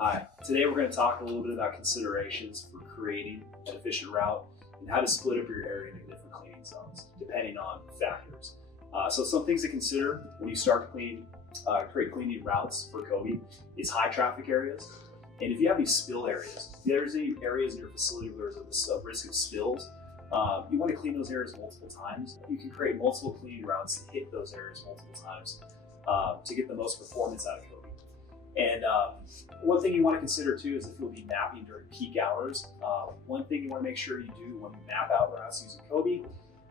Hi, today we're going to talk a little bit about considerations for creating an efficient route and how to split up your area into different cleaning zones, depending on factors. So some things to consider when you start to create cleaning routes for Cobi is high traffic areas. And if you have any spill areas, if there's any areas in your facility where there's a risk of spills, you want to clean those areas multiple times. You can create multiple cleaning routes to hit those areas multiple times to get the most performance out of Cobi. And one thing you want to consider too is if you'll be mapping during peak hours. One thing you want to make sure you do when you map out routes using Cobi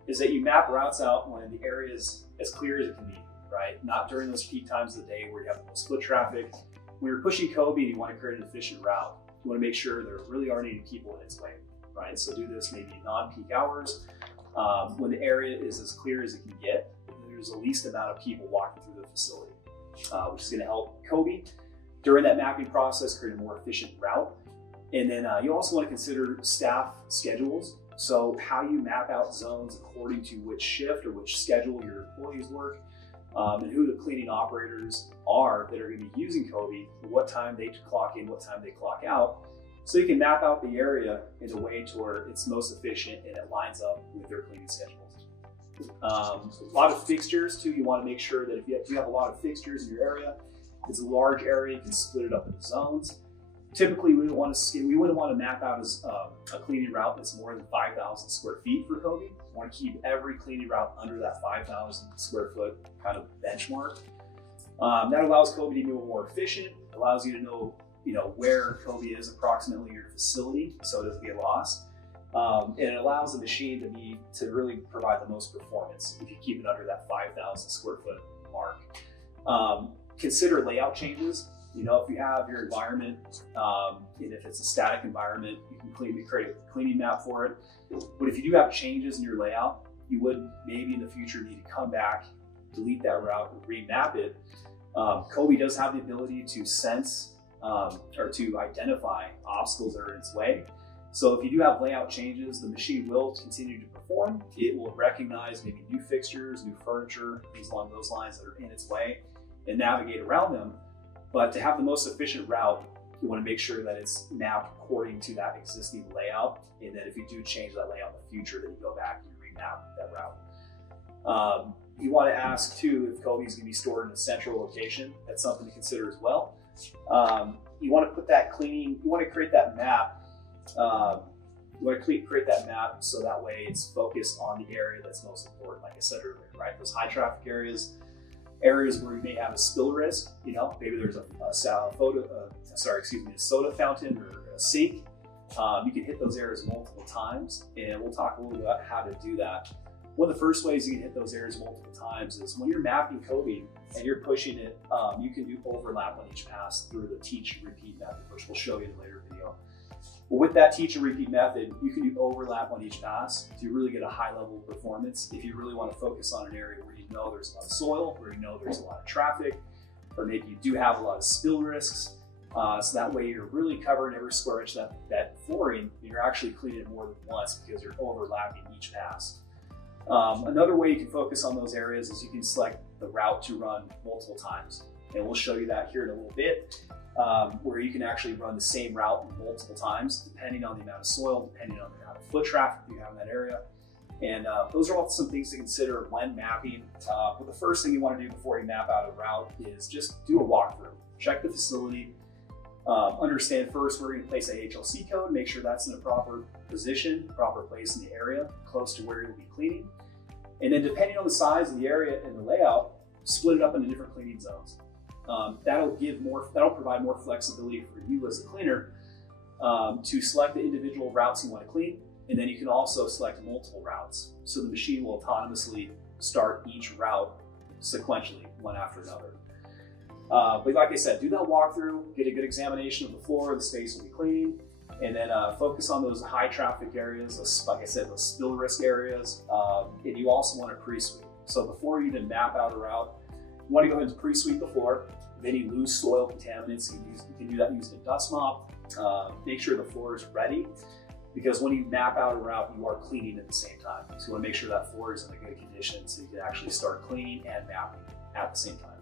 is that you map routes out when the area is as clear as it can be, right? Not during those peak times of the day where you have the most foot traffic. When you're pushing Cobi and you want to create an efficient route, you want to make sure there really aren't any people in its way, right? So do this maybe non-peak hours when the area is as clear as it can get. There's the least amount of people walking through the facility, which is going to help Cobi during that mapping process, create a more efficient route. And then you also want to consider staff schedules. So how you map out zones according to which shift or which schedule your employees work, and who the cleaning operators are that are going to be using Cobi, what time they clock in, what time they clock out. So you can map out the area in a way to where it's most efficient and it lines up with their cleaning schedules. A lot of fixtures too, you want to make sure that if you have a lot of fixtures in your area, it's a large area, you can split it up into zones. Typically, we wouldn't want to map out as a cleaning route that's more than 5,000 square feet for Cobi. We want to keep every cleaning route under that 5,000 square foot kind of benchmark. That allows Cobi to be more efficient, allows you to know, where Cobi is approximately your facility, so it doesn't get lost. And it allows the machine to really provide the most performance if you keep it under that 5,000 square foot mark. Consider layout changes. If you have your environment, and if it's a static environment, you can create a cleaning map for it. But if you do have changes in your layout, you would maybe in the future need to come back, delete that route, and remap it. Cobi does have the ability to sense or to identify obstacles that are in its way. So if you do have layout changes, the machine will continue to perform. It will recognize maybe new fixtures, new furniture, things along those lines that are in its way, and navigate around them. But to have the most efficient route, you want to make sure that it's mapped according to that existing layout. And then if you do change that layout in the future, then you go back and remap that route. You want to ask too if Cobi is going to be stored in a central location. That's something to consider as well. You want to put that you want to create that map. You want to create that map so that way it's focused on the area that's most important, like I said earlier, right? Those high traffic areas where you may have a spill risk, maybe there's a soda fountain or a sink. You can hit those areas multiple times, and we'll talk a little bit about how to do that. One of the first ways you can hit those areas multiple times is when you're mapping Cobi and you're pushing it, you can do overlap on each pass through the teach and repeat method, which we'll show you in a later video. But with that teach and repeat method, you can do overlap on each pass to really get a high level of performance. If you really want to focus on an area where you know there's a lot of soil, where you know there's a lot of traffic, or maybe you do have a lot of spill risks, so that way you're really covering every square inch of that flooring, and you're actually cleaning it more than once because you're overlapping each pass. Another way you can focus on those areas is you can select the route to run multiple times. And we'll show you that here in a little bit, where you can actually run the same route multiple times, depending on the amount of soil, depending on the amount of foot traffic you have in that area. And those are all some things to consider when mapping. But the first thing you want to do before you map out a route is just do a walkthrough. Check the facility, understand first where you're going to place a HLC code, make sure that's in a proper position, proper place in the area, close to where you'll be cleaning. And then depending on the size of the area and the layout, split it up into different cleaning zones. That'll provide more flexibility for you as a cleaner to select the individual routes you want to clean, and then you can also select multiple routes. So the machine will autonomously start each route sequentially, one after another. But like I said, do that walkthrough, get a good examination of the floor, the space will be cleaning, and then focus on those high traffic areas, like I said, those spill risk areas, and you also want to pre-sweep. So before you even map out a route, you want to go ahead and pre-sweep the floor. If any loose soil contaminants, you can do that using a dust mop. Make sure the floor is ready, because when you map out a route, you are cleaning at the same time. So you want to make sure that floor is in a good condition so you can actually start cleaning and mapping at the same time.